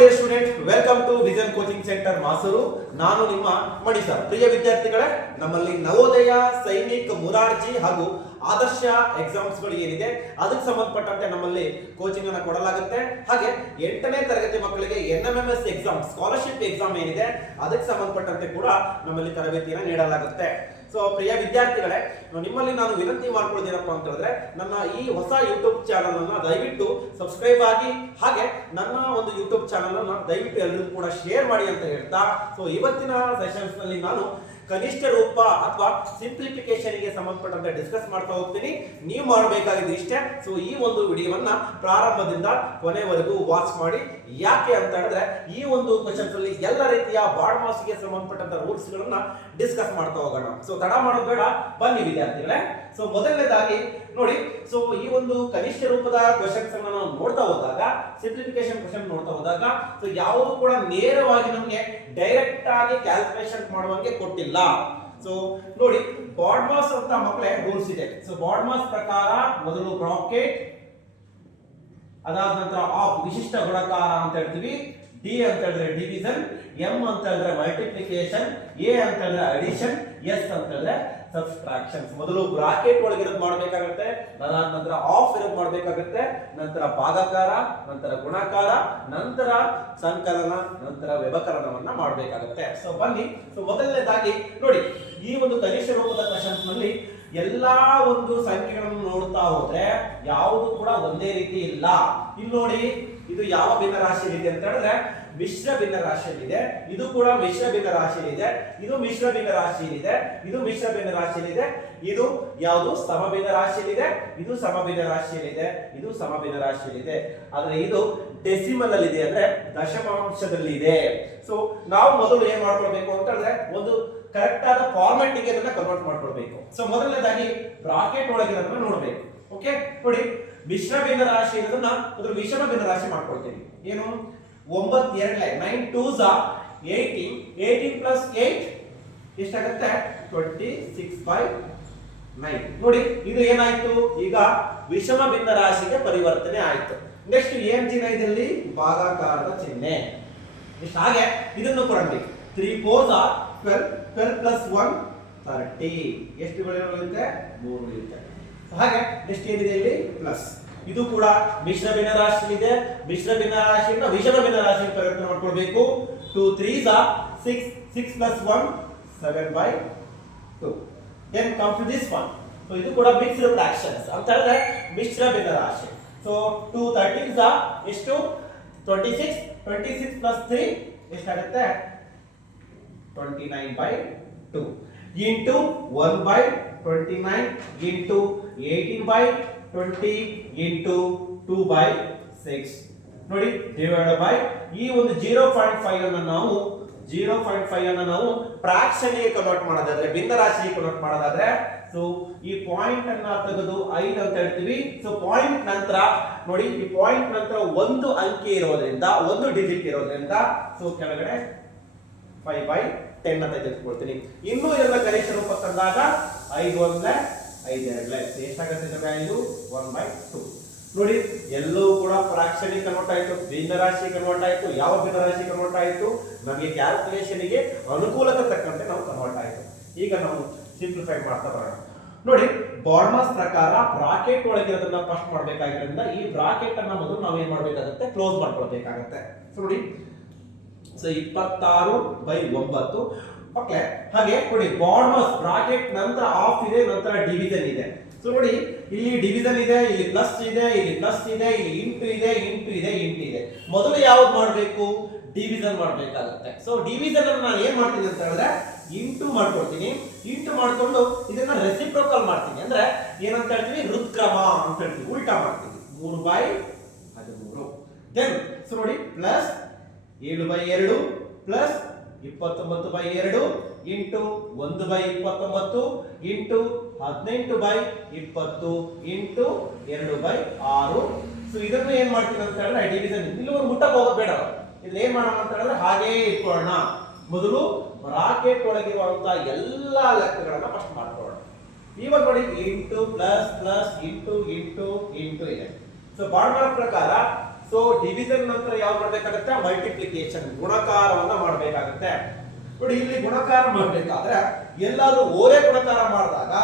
Dear student, welcome to vision coaching centre Mysuru. ನಾನು ನಿಮ್ಮ ಮಣಿ sir. ಪ್ರಿಯ ವಿದ್ಯಾರ್ಥಿಗಳೇ, ನಮ್ಮಲ್ಲಿ ನವೋದಯ, ಸೈನಿಕ್, ಮುರಾರ್ಜಿ ಹಾಗೂ ಆದರ್ಶ ಎಕ್ಸಾಮ್ಸ್ ಗಳು ಏನಿದೆ ಅದಕ್ಕೆ ಸಂಬಂಧಪಟ್ಟಂತೆ ನಮ್ಮಲ್ಲಿ ಕೋಚಿಂಗ್ ಅನ್ನು ಕೊಡಲಾಗುತ್ತೆ. ಹಾಗೆ 8ನೇ ತರಗತಿ ಮಕ್ಕಳಿಗೆ NMMS ಎಕ್ಸಾಮ್, ಸ್ಕಾಲರ್ಶಿಪ್ ಎಕ್ಸಾಮ್ ಏನಿದೆ ಅದಕ್ಕೆ ಸಂಬಂಧಪಟ್ಟಂತೆ ಕೂಡ ನಮ್ಮಲ್ಲಿ ತರಬೇತಿಯನ್ನು ನೀಡಲಾಗುತ್ತೆ. ಸೊ ಪ್ರಿಯ ವಿದ್ಯಾರ್ಥಿಗಳೇ, ನಿಮ್ಮಲ್ಲಿ ನಾನು ವಿನಂತಿ ಮಾಡ್ಕೊಳ್ಳೋದೇನಪ್ಪ ಅಂತ ಹೇಳಿದ್ರೆ, ನನ್ನ ಈ ಹೊಸ ಯೂಟ್ಯೂಬ್ ಚಾನಲ್ ಅನ್ನ ದಯವಿಟ್ಟು ಸಬ್ಸ್ಕ್ರೈಬ್ ಆಗಿ, ಹಾಗೆ ನನ್ನ ಒಂದು ಯೂಟ್ಯೂಬ್ ಚಾನಲ್ ಅನ್ನ ದಯವಿಟ್ಟು ಎಲ್ಲರಿಗೂ ಕೂಡ ಶೇರ್ ಮಾಡಿ ಅಂತ ಹೇಳ್ತಾ, ಸೊ ಇವತ್ತಿನ ಸೆಷನ್ಸ್ ನಲ್ಲಿ ನಾನು ಕನಿಷ್ಠ ರೂಪ ಅಥವಾ ಸಿಂಪ್ಲಿಫಿಕೇಶನ್ ಗೆ ಸಂಬಂಧಪಟ್ಟಂತೆ ಡಿಸ್ಕಸ್ ಮಾಡ್ತಾ ಹೋಗ್ತೀನಿ. ನೀವು ಮಾಡಬೇಕಾಗಿದ್ದು ಇಷ್ಟೇ. ಸೊ ಈ ಒಂದು ವಿಡಿಯೋವನ್ನ ಪ್ರಾರಂಭದಿಂದ ಕೊನೆವರೆಗೂ ವಾಚ್ ಮಾಡಿ. ಯಾಕೆ ಅಂತ ಹೇಳಿದ್ರೆ, ಈ ಒಂದು ಕ್ವೆಶ್ಚನ್ಸ್ ಅಲ್ಲಿ ಎಲ್ಲ ರೀತಿಯ ಬಾಡ್ ಮಾಸ್ ಗೆ ಸಂಬಂಧಪಟ್ಟಂತ ರೂಲ್ಸ್ ಗಳನ್ನ ಡಿಸ್ಕಸ್ ಮಾಡ್ತಾ ಹೋಗೋಣ. ಸೊ ತಡ ಮಾಡೋದು ಬೇಡ, ಬನ್ನಿ ವಿದ್ಯಾರ್ಥಿಗಳೇ. ಸೊ ಮೊದಲನೇದಾಗಿ ನೋಡಿ, ಸೊ ಈ ಒಂದು ಕನಿಷ್ಠ ರೂಪದ ಕ್ವೆಶ್ಚನ್ಸ್ ಅನ್ನು ನಾವು ನೋಡ್ತಾ ಹೋದಾಗ, ಸಿಂಪ್ಲಿಫಿಕೇಶನ್ ಕ್ವೆಶ್ಚನ್ ನೋಡ್ತಾ ಹೋದಾಗ, ಸೊ ಯಾವುದು ಕೂಡ ನೇರವಾಗಿ ನಮಗೆ ಡೈರೆಕ್ಟ್ ಆಗಿ ಕ್ಯಾಲ್ಕುಲೇಷನ್ ಮಾಡುವಂಗೆ ಕೊಟ್ಟಿಲ್ಲ. ಸೊ ನೋಡಿ, ಬಾಡ್ ಮಾಸ್ ಅಂತ ಮಕ್ಕಳೇ ರೂಲ್ಸ್ ಇದೆ. ಸೊ ಬಾಡ್ ಮಾಸ್ ಪ್ರಕಾರ ಮೊದಲು ಬ್ರಾಕೆಟ್, ಅದಾದ ನಂತರ ಆಫ್ ವಿಶಿಷ್ಟ ಗುಣಕಾರ ಅಂತ ಹೇಳ್ತೀವಿ, ಡಿ ಅಂತ ಹೇಳಿದ್ರೆ ಡಿವಿಷನ್, ಎಂ ಅಂತ ಹೇಳಿದ್ರೆ ಮಲ್ಟಿಪ್ಲಿಕೇಶನ್, ಎ ಅಂತ ಹೇಳಿದ್ರೆ ಅಡಿಷನ್, ಎಸ್ ಅಂತ ಹೇಳಿದ್ರೆ ಸಬ್ಸ್ಟ್ರಾಕ್ಷನ್. ಮೊದಲು ಬ್ರಾಕೆಟ್ ಒಳಗಿರೋದು ಮಾಡಬೇಕಾಗುತ್ತೆ, ಅದಾದ ನಂತರ ಆಫ್ ಇರೋದು ಮಾಡಬೇಕಾಗುತ್ತೆ, ನಂತರ ಭಾಗಾಕಾರ, ನಂತರ ಗುಣಾಕಾರ, ನಂತರ ಸಂಕಲನ, ನಂತರ ವ್ಯವಕಲನವನ್ನ ಮಾಡಬೇಕಾಗುತ್ತೆ. ಸೊ ಬನ್ನಿ. ಸೊ ಮೊದಲನೇದಾಗಿ ನೋಡಿ, ಈ ಒಂದು ಕನಿಷ್ಠ ರೂಪದ ಕ್ವೆಶ್ಚನ್ಸ್ ನಲ್ಲಿ ಎಲ್ಲಾ ಒಂದು ಸಂಖ್ಯೆಗಳನ್ನು ನೋಡ್ತಾ ಹೋದ್ರೆ ಯಾವುದು ಕೂಡ ಒಂದೇ ರೀತಿ ಇಲ್ಲ. ಇಲ್ಲಿ ನೋಡಿ, ಇದು ಯಾವ ಭಿನ್ನರಾಶಿಯಲ್ಲಿದೆ ಅಂತ ಹೇಳಿದ್ರೆ ಮಿಶ್ರ ಭಿನ್ನರಾಶಿಯಲ್ಲಿದೆ. ಇದು ಕೂಡ ಮಿಶ್ರ ಭಿನ್ನರಾಶಿಯಲ್ಲಿದೆ, ಇದು ಮಿಶ್ರ ಭಿನ್ನರಾಶಿಯಲ್ಲಿದೆ, ಇದು ಮಿಶ್ರ ಭಿನ್ನರಾಶಿಯಲ್ಲಿದೆ, ಇದು ಯಾವುದು ಸಮಭಿನ್ನ ರಾಶಿಯಲ್ಲಿದೆ, ಇದು ಸಮಭಿನ್ನ ರಾಶಿಯಲ್ಲಿದೆ, ಇದು ಸಮಭಿನ್ನ ರಾಶಿಯಲ್ಲಿದೆ. ಆದ್ರೆ ಇದು ಡೆಸಿಮಲ್ ಅಲ್ಲಿ ಇದೆ, ಅಂದ್ರೆ ದಶಮಾಂಶದಲ್ಲಿ ಇದೆ. ಸೊ ನಾವು ಮೊದಲು ಏನ್ ಮಾಡ್ಕೊಳ್ಬೇಕು ಅಂತ ಹೇಳಿದ್ರೆ, ಒಂದು ಕರೆಕ್ಟ್ ಆದ ಫಾರ್ಮ್ಯಾಟಿಗೆ ಅದನ್ನ ಕನ್ವರ್ಟ್ ಮಾಡ್ಕೊಳ್ಬೇಕು. ಸೊ ಮೊದಲನೇದಾಗಿ ಬ್ರಾಕೆಟ್ ಒಳಗಿರೋದನ್ನ ನೋಡ್ಬೇಕು. ಓಕೆ, ನೋಡಿ, ಮಿಶ್ರ ಭಿನ್ನ ರಾಶಿ ಇರೋದನ್ನ ಮೊದಲು ವಿಷಮ ಭಿನ್ನ ರಾಶಿ ಮಾಡ್ಕೊಳ್ತೀವಿ. ಏನು? 9 2 9 2s 18, 18 ಪ್ಲಸ್ 8 ಎಷ್ಟಾಗುತ್ತೆ? 26/9. ನೋಡಿ, ಇದು ಏನಾಯ್ತು? ಈಗ ವಿಷಮ ಭಿನ್ನ ರಾಶಿಗೆ ಪರಿವರ್ತನೆ ಆಯ್ತು. ನೆಕ್ಸ್ಟ್ ಏನ್ ಚಿಹ್ನೆ ಇದರಲ್ಲಿ? ಭಾಗಾಕಾರದ ಚಿಹ್ನೆ. ಇಷ್ಟ. ಹಾಗೆ ಇದನ್ನು ಕೊಡಬೇಕು. 3 4s 12, 12 ಪ್ಲಸ್ 1 30. ಎಷ್ಟು ಉಳಿಯುತ್ತೆ? 3 ಉಳಿಯುತ್ತೆ. ಹಾಗೆ ನೆಕ್ಸ್ಟ್ ಏನಿದೆ ಇಲ್ಲಿ? ಪ್ಲಸ್. ಇದು ಕೂಡ ಮಿಶ್ರ ಭಿನ್ನ ರಾಶಿ ಇದೆ. ಮಿಶ್ರ ಭಿನ್ನ ರಾಶಿಯಿಂದ ವಿಷಮ ಭಿನ್ನ ರಾಶಿಗೆ ಪರಿವರ್ತನೆ ಮಾಡ್ಕೊಳ್ಬೇಕು. 2 3s 6, 6 plus 1 7/2. then come to this one. so ಇದು ಕೂಡ ಮಿಕ್ಸ್ಡ್ ಫ್ರಾಕ್ಷನ್ಸ್ ಅಂತ ಹೇಳಿದ್ರೆ ಮಿಶ್ರ ಭಿನ್ನ ರಾಶಿ. so 2 13s ಎಷ್ಟು? 26, 26 plus 3 ಎಷ್ಟಾಗುತ್ತೆ? 29/2 into 1/29 into 18/20 into 2/6. ನೋಡಿ, ಡಿವೈಡೆಡ್ ಬೈ ಈ ಒಂದು 0.5 ಅನ್ನು ನಾವು 0.5 ಅನ್ನು ನಾವು ಫ್ರಾಕ್ಷನ್ ಗೆ ಕನ್ವರ್ಟ್ ಮಾಡೋದಾದ್ರೆ, ಭಿನ್ನ ರಾಶಿಗೆ ಕನ್ವರ್ಟ್ ಮಾಡೋದಾದ್ರೆ, ಸೊ ಈ ಪಾಯಿಂಟ್ ಅನ್ನ ತೆಗೆದು 5 ಅಂತ ಹೇಳ್ತೀವಿ. ಸೊ ಪಾಯಿಂಟ್ ನಂತರ ನೋಡಿ, ಈ ಪಾಯಿಂಟ್ ನಂತರ ಒಂದು ಅಂಕಿ ಇರೋದ್ರಿಂದ, ಒಂದು ಡಿಜಿಟ್ ಇರೋದ್ರಿಂದ, ಸೊ ಕೆಳಗಡೆ 5/10 ಅಂತ ತೆಗೆದುಕೊಳ್ತೀನಿ. ಇನ್ನೂ ಇದನ್ನ ಕನಿಷ್ಠ ರೂಪ ತಂದಾಗ 5 1 5 2 ಎಷ್ಟಾಗುತ್ತೆ? 5 1/2. ನೋಡಿ, ಎಲ್ಲವೂ ಕೂಡ ಫ್ರಾಕ್ಷನ್ ಕನ್ವರ್ಟ್ ಆಯ್ತು, ಭಿನ್ನ ರಾಶಿ ಕನ್ವರ್ಟ್ ಆಯ್ತು. ಯಾವ ಭಿನ್ನ ರಾಶಿ ಕನ್ವರ್ಟ್ ಆಯ್ತು? ನಮಗೆ ಕ್ಯಾಲ್ಕುಲೇಷನ್ ಗೆ ಅನುಕೂಲತೆ ತಕ್ಕಂತೆ ನಾವು ಕನ್ವರ್ಟ್ ಆಯ್ತು. ಈಗ ನಾವು ಸಿಂಪ್ಲಿಫೈ ಮಾಡ್ತಾ ಬರೋಣ. ನೋಡಿ, ಬಾಡ್ ಮಾಸ್ ಪ್ರಕಾರ ಬ್ರಾಕೆಟ್ ಒಳಗಿರೋದನ್ನ ಫಸ್ಟ್ ಮಾಡಬೇಕಾಗಿರೋದ್ರಿಂದ ಈ ಬ್ರಾಕೆಟ್ ಅನ್ನ ಮೊದಲು ನಾವು ಏನ್ ಮಾಡಬೇಕಾಗುತ್ತೆ? ಕ್ಲೋಸ್ ಮಾಡ್ಕೊಳ್ಬೇಕಾಗುತ್ತೆ. ಸೊ ನೋಡಿ, ಸೊ 26/9. ಓಕೆ, ಹಾಗೆ ನೋಡಿ, ಬಾಡ್ ಮಾಸ್ ಬ್ರಾಕೆಟ್ ನಂತರ ಆಫ್ ಇದೆ, ನಂತರ ಡಿವಿಷನ್ ಇದೆ. ಸೊ ನೋಡಿ, ಇಲ್ಲಿ ಡಿವಿಷನ್ ಇದೆ, ಇಲ್ಲಿ ಪ್ಲಸ್ ಇದೆ, ಇಲ್ಲಿ ಪ್ಲಸ್ ಇದೆ, ಇಲ್ಲಿ ಇಂಟು ಇದೆ, ಇಂಟು ಇದೆ, ಇಂಟು ಇದೆ. ಮೊದಲು ಯಾವ್ದು ಮಾಡಬೇಕು? ಡಿವಿಷನ್ ಮಾಡಬೇಕಾಗುತ್ತೆ. ಸೊ ಡಿವಿಷನ್ ಅನ್ನು ನಾನು ಏನ್ ಮಾಡ್ತೀನಿ ಅಂತ ಹೇಳಿದ್ರೆ ಇಂಟು ಮಾಡ್ಕೊಳ್ತೀನಿ. ಇಂಟು ಮಾಡ್ಕೊಂಡು ಇದನ್ನ ರೆಸಿಪ್ರೋಕಲ್ ಮಾಡ್ತೀನಿ. ಅಂದ್ರೆ ಏನಂತ ಹೇಳ್ತೀವಿ? ಹೃತ್ಕ್ರಮ ಅಂತ ಹೇಳ್ತೀವಿ. ಉಲ್ಟಾ ಮಾಡ್ತೀನಿ. 3/13. ದೆನ್ ಸೊ ನೋಡಿ, plus 7/2 plus 29/2 into 1/29 into 18/20 into 2/6. So ಇದನ್ನು ಏನ್ ಮಾಡ್ತೀನಿ ಅಂತ ಹೇಳಿದ್ರೆ ಡಿವಿಷನ್ ಇಲ್ಲಿ ಒಂದು ಮುಟ್ಟಕ್ಕೆ ಹೋಗೋದು ಬೇಡ. ಇದನ್ನ ಏನ್ ಮಾಡೋಣ ಅಂತ ಹೇಳಿದ್ರೆ ಹಾಗೇ ಇಟ್ಕೊಳ್ಳೋಣ. ಮೊದಲು ಬ್ರಾಕೆಟ್ ಒಳಗಿರುವಂತಹ ಎಲ್ಲಾ ಲೆಕ್ಕಗಳನ್ನ ಫಸ್ಟ್ ಮಾಡ್ಕೊಳ್ಳೋಣ. ಇವಾಗ ನೋಡಿ, into plus plus into into into ಇದೆ. ಸೊ ಬಾಡ್ ಮಾಡೋ ಪ್ರಕಾರ ಸೊ ಡಿವಿಷನ್ ನಂತರ ಯಾವ್ದು ಮಾಡ್ಬೇಕಾಗತ್ತೆ, ಮಲ್ಟಿಪ್ಲಿಕೇಶನ್, ಗುಣಕಾರವನ್ನ ಮಾಡ್ಬೇಕಾಗತ್ತೆ. ನೋಡಿ ಇಲ್ಲಿ ಗುಣಕಾರ ಮಾಡ್ಬೇಕಾದ್ರೆ ಎಲ್ಲಾದ್ರೂ ಓರೆ ಗುಣಕಾರ ಮಾಡಿದಾಗ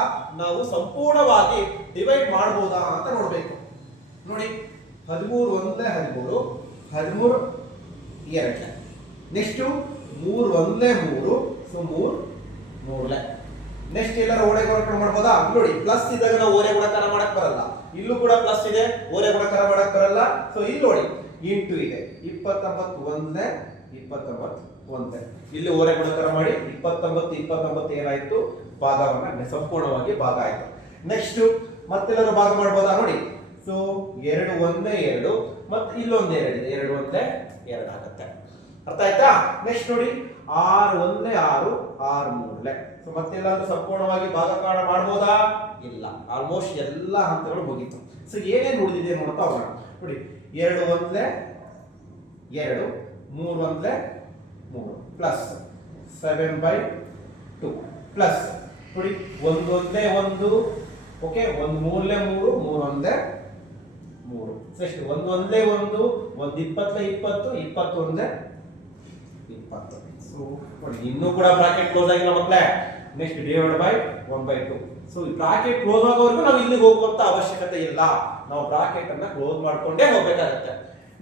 ನಾವು ಸಂಪೂರ್ಣವಾಗಿ ಡಿವೈಡ್ ಮಾಡಬಹುದಾ ಅಂತ ನೋಡ್ಬೇಕು. ನೋಡಿ 13 ಒಂದೇ 13, 13 2, ನೆಕ್ಸ್ಟ್ 3 ಒಂದೇ 3, ಸೊ 3 3. ನೆಕ್ಸ್ಟ್ ಎಲ್ಲರೂ ಓರೆ ಗುಣಕಾರ ಮಾಡ್ಬೋದಾ? ನೋಡಿ ಪ್ಲಸ್ ಇದ್ದಾಗ ನಾವು ಓರೆ ಗುಣಕಾರ ಮಾಡಕ್ ಬರಲ್ಲ, ಇಲ್ಲೂ ಕೂಡ ಪ್ಲಸ್ ಇದೆ, ಓರೆ ಗುಣಕಾರ ಮಾಡಕ್ ಬರಲ್ಲ. ಸೊ ಇಲ್ಲಿ ನೋಡಿ ಇಂಟು ಇದೆ, 29 ಒಂದೇ 29 ಒಂದೇ, ಇಲ್ಲಿ ಓರೆ ಗುಣಕಾರ ಮಾಡಿ 29 ಏನಾಯ್ತು, ಭಾಗವನ್ನ ಸಂಪೂರ್ಣವಾಗಿ ಭಾಗ ಆಯ್ತು. ನೆಕ್ಸ್ಟ್ ಮತ್ತೆಲ್ಲರೂ ಭಾಗ ಮಾಡ್ಬೋದಾ? ನೋಡಿ ಸೊ 2 ಒಂದೇ 2, ಮತ್ತೆ ಇಲ್ಲೊಂದು 2 ಇದೆ, 2 ಒಂದೇ 2 ಆಗುತ್ತೆ. ಅರ್ಥ ಆಯ್ತಾ? ನೆಕ್ಸ್ಟ್ ನೋಡಿ 6 ಒಂದೇ 6, 6 3. ಸೊ ಮತ್ತೆಲ್ಲಾದ್ರೂ ಸಂಪೂರ್ಣವಾಗಿ ಭಾಗಕಾರ ಮಾಡ್ಬೋದಾ? ಇಲ್ಲ, ಆಲ್ಮೋಸ್ಟ್ ಎಲ್ಲಾ ಹಂತಗಳು ಮುಗೀತು. ಸೊ ಏನೇನು ಉಳಿದಿದೆ ನೋಡ್ತಾ ಹೋಗೋಣ. ನೋಡಿ 2 ಒಂದೇ 2, 3 ಒಂದೇ 3 ಪ್ಲಸ್ 7/2 ಪ್ಲಸ್ ನೋಡಿ 1 ಒಂದೇ 1, ಓಕೆ 1 ಮೂರಲೆ 3, 3 ಒಂದೇ 3. ನೆಕ್ಸ್ಟ್ 1 ಒಂದೇ 1, 1 20 20, 20 ಒಂದೇ 20. ಸೊ ನೋಡಿ ಇನ್ನೂ ಕೂಡ ಬ್ರಾಕೆಟ್ ಕ್ಲೋಸ್ ಆಗಿಲ್ಲ ಮಕ್ಕಳೇ. Next divide by 1/2. ಸೊ ಈ ಬ್ರಾಕೆಟ್ ಕ್ಲೋಸ್ ಆಗೋವರೆಗೂ ನಾವು ಇಲ್ಲಿಗೆ ಹೋಗುವಂತ ಅವಶ್ಯಕತೆ ಇಲ್ಲ, ನಾವು ಬ್ರಾಕೆಟ್ ಅನ್ನ ಕ್ಲೋಸ್ ಮಾಡ್ಕೊಂಡೇ ಹೋಗಬೇಕಾಗುತ್ತೆ.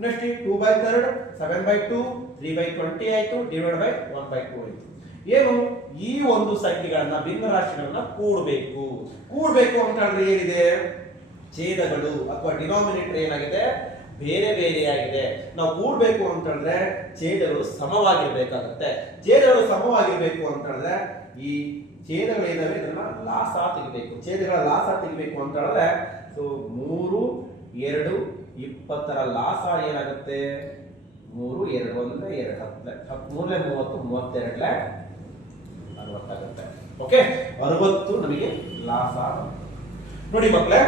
ನೆಕ್ಸ್ಟ್ 2/3, 7/2, 3/20 ಆಯ್ತು, ಡಿವೈಡ್ ಬೈ 1/2 ಆಯ್ತು. ಏನು ಈ ಒಂದು ಸಂಖ್ಯೆಗಳನ್ನ ಭಿನ್ನ ರಾಶಿಗಳನ್ನ ಕೂಡಬೇಕು ಅಂತ ಹೇಳಿದ್ರೆ ಏನಿದೆ, ಛೇದಗಳು ಅಥವಾ ಡಿನಾಮಿನೇಟರ್ ಏನಾಗಿದೆ, ಬೇರೆ ಬೇರೆಯಾಗಿದೆ. ನಾವು ಕೂಡಬೇಕು ಅಂತ ಹೇಳಿದ್ರೆ ಛೇದಗಳು ಸಮವಾಗಿರ್ಬೇಕಾಗುತ್ತೆ. ಛೇದಗಳು ಸಮವಾಗಿರ್ಬೇಕು ಅಂತ ಹೇಳಿದ್ರೆ ಈ ಛೇದಗಳು ಏನಾವೆ ಇದನ್ನ ಲಾಸ ತೆಗಿಬೇಕು. ಛೇದಗಳ ಲಾಸ ತೆಗಿಬೇಕು ಅಂತ ಹೇಳಿದ್ರೆ ಸೊ 3 2 20 ಲಾಸ ಏನಾಗುತ್ತೆ, 3 2 ಒಂದೇ 2 10 3 30 32 60 ಆಗುತ್ತೆ. ಓಕೆ 60 ನಮಗೆ ಲಾಸ. ನೋಡಿ ಮಕ್ಕಳೇ,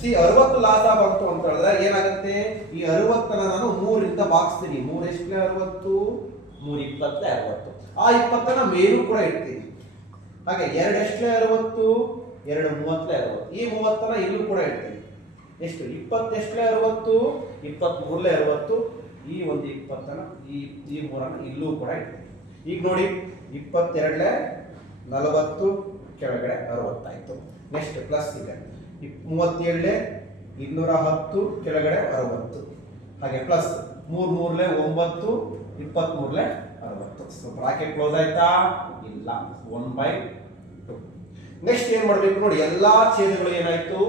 60 ಲಾಸ ಬಂತು ಅಂತ ಹೇಳಿದ್ರೆ ಏನಾಗುತ್ತೆ, ಈ 60ನ ನಾನು 3 ರಿಂದ ಭಾಗಿಸ್ತೀನಿ. 3 ಎಷ್ಟೇ 60, 3 20 60. ಆ 20ನ ಮೇಲೂ ಕೂಡ ಇಡ್ತೀನಿ. ಹಾಗೆ 2 ಎಷ್ಟೇ 60, 2 30 60. ಈ 30ನ ಇಲ್ಲೂ ಕೂಡ ಇಡ್ತೀನಿ. ಎಷ್ಟು 20 ಎಷ್ಟೇ 60, 23 60. ಈ ಒಂದು 20ನ ಈ 3ನ ಇಲ್ಲೂ ಕೂಡ ಇಡ್ತೀನಿ. ಈಗ ನೋಡಿ 22 40 ಕೆಳಗಡೆ 60 ಆಯ್ತು. ನೆಕ್ಸ್ಟ್ ಪ್ಲಸ್ ಇದೆ 37 210 ಕೆಳಗಡೆ 60. ಹಾಗೆ ಪ್ಲಸ್ 3 3 9 23 60. ಸೊ ಬ್ರಾಕೆಟ್ ಕ್ಲೋಸ್ ಆಯ್ತಾ? ಇಲ್ಲ, 1/2. ನೆಕ್ಸ್ಟ್ ಏನ್ ಮಾಡ್ಬೇಕು ನೋಡಿ, ಎಲ್ಲಾ ಛೇದಗಳು ಏನಾಯ್ತು,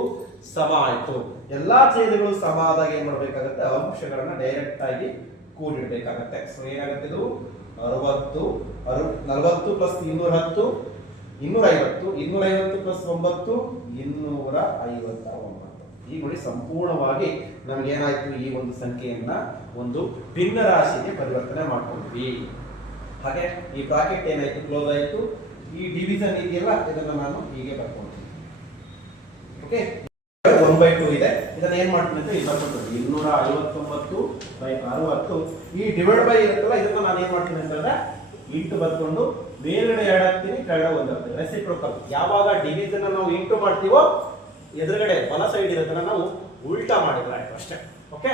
ಸಮ ಆಯ್ತು. ಎಲ್ಲಾ ಛೇದಗಳು ಸಮ ಆದಾಗ ಏನ್ ಮಾಡ್ಬೇಕಾಗುತ್ತೆ, ಅಂಶಗಳನ್ನ ಡೈರೆಕ್ಟ್ ಆಗಿ ಕೂಡಿಡ್ಬೇಕಾಗತ್ತೆ. ಸೊ ಏನಾಗುತ್ತೆ, ಇದು 60 40 ಪ್ಲಸ್ 210 250 250 ಪ್ಲಸ್ 9 259. ಈಗ ನೋಡಿ ಸಂಪೂರ್ಣವಾಗಿ ನಮ್ಗೆ ಏನಾಯ್ತು, ಈ ಒಂದು ಸಂಖ್ಯೆಯನ್ನ ಒಂದು ಭಿನ್ನ ರಾಶಿಗೆ ಪರಿವರ್ತನೆ ಮಾಡ್ಕೊಂಡ್ವಿ. ಹಾಗೆ ಈ ಬ್ರಾಕೆಟ್ ಏನಾಯ್ತು, ಕ್ಲೋಸ್ ಆಯ್ತು. ಈ ಡಿವಿಷನ್ ಇದೆಯಲ್ಲ ಇದನ್ನ ನಾನು ಹೀಗೆ ಬರ್ಕೊಂತೀನಿ. ಓಕೆ 1/2 ಇದೆ. ಇದನ್ನ ಏನ್ ಮಾಡ್ತೀನಿ ಅಂತ 259/60. ಈ ಡಿವೈಡ್ ಬೈ ಇರುತ್ತಲ್ಲ ಇದನ್ನ ನಾನು ಏನ್ ಮಾಡ್ತೀನಿ ಅಂತಂದ್ರೆ ಇಂಟು ಬರ್ಕೊಂಡು ಮೇಲ್ಗಡೆ 2 ಹಾಕ್ತೀನಿ, ಕೆಳಗಡೆ 1 ಹಾಕ್ತೀನಿ. ರೆಸಿಪ್ರೋಕಲ್. ಯಾವಾಗ ಡಿವಿಷನ್ ನಾವು ಇಂಟು ಮಾಡ್ತೀವೋ ಎದುರುಗಡೆ ಬಲ ಸೈಡ್ ಇರೋದನ್ನ ನಾವು ಉಲ್ಟಾ ಮಾಡಿದ್ರೆ ಆಯ್ತು ಅಷ್ಟೇ. ಓಕೆ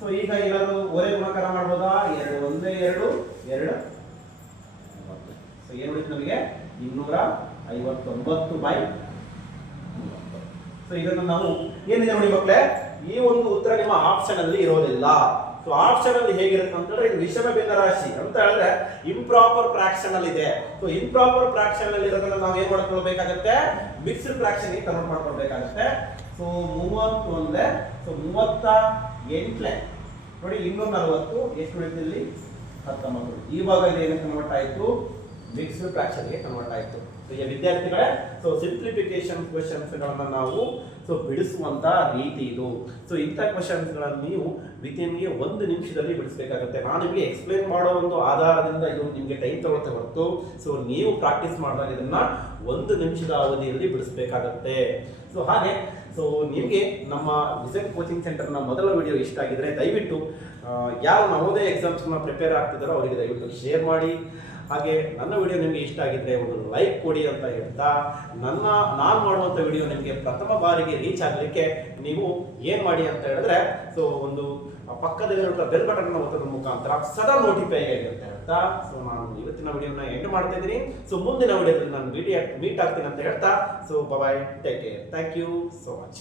ಸೊ ಈಗ ಏನಾದ್ರು ಒರೆ ಗುಣಕಾರ ಮಾಡ್ಬೋದಾ? 2 ಒಂದೇ 2 2. ಸೊ ಏನು ಉಳಿತು ನಮಗೆ 259/30. ಸೊ ಇದನ್ನು ನಾವು ಏನಿದೆ ನೋಡಿ ಮಕ್ಕಳೇ, ಈ ಒಂದು ಉತ್ತರ ನಿಮ್ಮ ಆಪ್ಷನ್ ಅಲ್ಲಿ ಇರೋದಿಲ್ಲ. ಸೊ ಆಪ್ಷನ್ ಅಲ್ಲಿ ಹೇಗಿರುತ್ತೆ ಅಂತ ಹೇಳಿದ್ರೆ ಇದು ವಿಷಮ ಭಿನ್ನ ರಾಶಿ ಅಂತ ಹೇಳಿದ್ರೆ ಇಂಪ್ರಾಪರ್ ಫ್ರಾಕ್ಷನ್ ಅಲ್ಲಿ ಇದೆ. ಸೊ ಇಂಪ್ರಾಪರ್ ಫ್ರಾಕ್ಷನ್ ಅಲ್ಲಿ ಇರೋದನ್ನ ನಾವು ಏನ್ ಮಾಡ್ಕೊಳ್ಬೇಕಾಗತ್ತೆ, ಮಿಕ್ಸ್ಡ್ ಫ್ರಾಕ್ಷನ್ ಗೆ ಕನ್ವರ್ಟ್ ಮಾಡ್ಕೊಳ್ಬೇಕಾಗತ್ತೆ. ಸೊ 31 ಸೊ 38 ನೋಡಿ 240 ಎಷ್ಟು ಉಳಿತು ಇಲ್ಲಿ 19. ಈ ಭಾಗ ಏನು ಕನ್ವರ್ಟ್ ಆಯ್ತು, ಮಿಕ್ಸ್ಡ್ ಫ್ರಾಕ್ಷನ್ ಗೆ ಕನ್ವರ್ಟ್ ಆಯ್ತು. ಸೊ ಈ ವಿದ್ಯಾರ್ಥಿಗಳೇ, ಸೊ ಸಿಂಪ್ಲಿಫಿಕೇಶನ್ ಕ್ವೆಶ್ಚನ್ಸ್ ಗಳನ್ನ ನಾವು ಸೊ ಬಿಡಿಸುವಂತ ರೀತಿ ಇದು. ಸೊ ಇಂಥ ಕ್ವೆಶನ್ಸ್ ಗಳನ್ನು ನೀವು ವಿತಿನ್ಗೆ 1 ನಿಮಿಷದಲ್ಲಿ ಬಿಡಿಸಬೇಕಾಗುತ್ತೆ. ನಾನು ನಿಮಗೆ ಎಕ್ಸ್ಪ್ಲೇನ್ ಮಾಡೋ ಒಂದು ಆಧಾರದಿಂದ ಇದು ನಿಮಗೆ ಟೈಮ್ ತಗೊಳ್ತಾ ಹೊರತು ಸೊ ನೀವು ಪ್ರಾಕ್ಟೀಸ್ ಮಾಡಿದಾಗ ಇದನ್ನ 1 ನಿಮಿಷದ ಅವಧಿಯಲ್ಲಿ ಬಿಡಿಸಬೇಕಾಗುತ್ತೆ. ಸೊ ಹಾಗೆ ಸೊ ನಿಮಗೆ ನಮ್ಮ ವಿಷನ್ ಕೋಚಿಂಗ್ ಸೆಂಟರ್ನ ಮೊದಲ ವಿಡಿಯೋ ಇಷ್ಟ ಆಗಿದ್ರೆ ದಯವಿಟ್ಟು ಯಾರು ನವೋದಯ ಎಕ್ಸಾಮ್ಸ್ನ ಪ್ರಿಪೇರ್ ಆಗ್ತಿದ್ದಾರೋ ಅವರಿಗೆ ದಯವಿಟ್ಟು ಶೇರ್ ಮಾಡಿ. ಹಾಗೆ ನನ್ನ ವಿಡಿಯೋ ನಿಮಗೆ ಇಷ್ಟ ಆಗಿದ್ರೆ ಒಂದು ಲೈಕ್ ಕೊಡಿ ಅಂತ ಹೇಳ್ತಾ, ನಾನು ಮಾಡುವಂಥ ವಿಡಿಯೋ ನಿಮಗೆ ಪ್ರಥಮ ಬಾರಿಗೆ ರೀಚ್ ಆಗಲಿಕ್ಕೆ ನೀವು ಏನು ಮಾಡಿ ಅಂತ ಹೇಳಿದ್ರೆ ಸೊ ಒಂದು ಪಕ್ಕದಲ್ಲಿರುವ ಬೆಲ್ ಬಟನ್ ಒತ್ತೋದ್ರ ಮುಖಾಂತರ ಸದಾ ನೋಟಿಫೈ ಆಗಿರುತ್ತೆ ಅಂತ. ಸೊ ನಾನು ಇವತ್ತಿನ ವಿಡಿಯೋನ ಎಂಡ್ ಮಾಡ್ತಾ ಇದ್ದೀನಿ. ಸೊ ಮುಂದಿನ ವಿಡಿಯೋದಲ್ಲಿ ನಾನು ಮೀಟ್ ಆಗ್ತೀನಿ ಅಂತ ಹೇಳ್ತಾ, so bye, take care, thank you so much.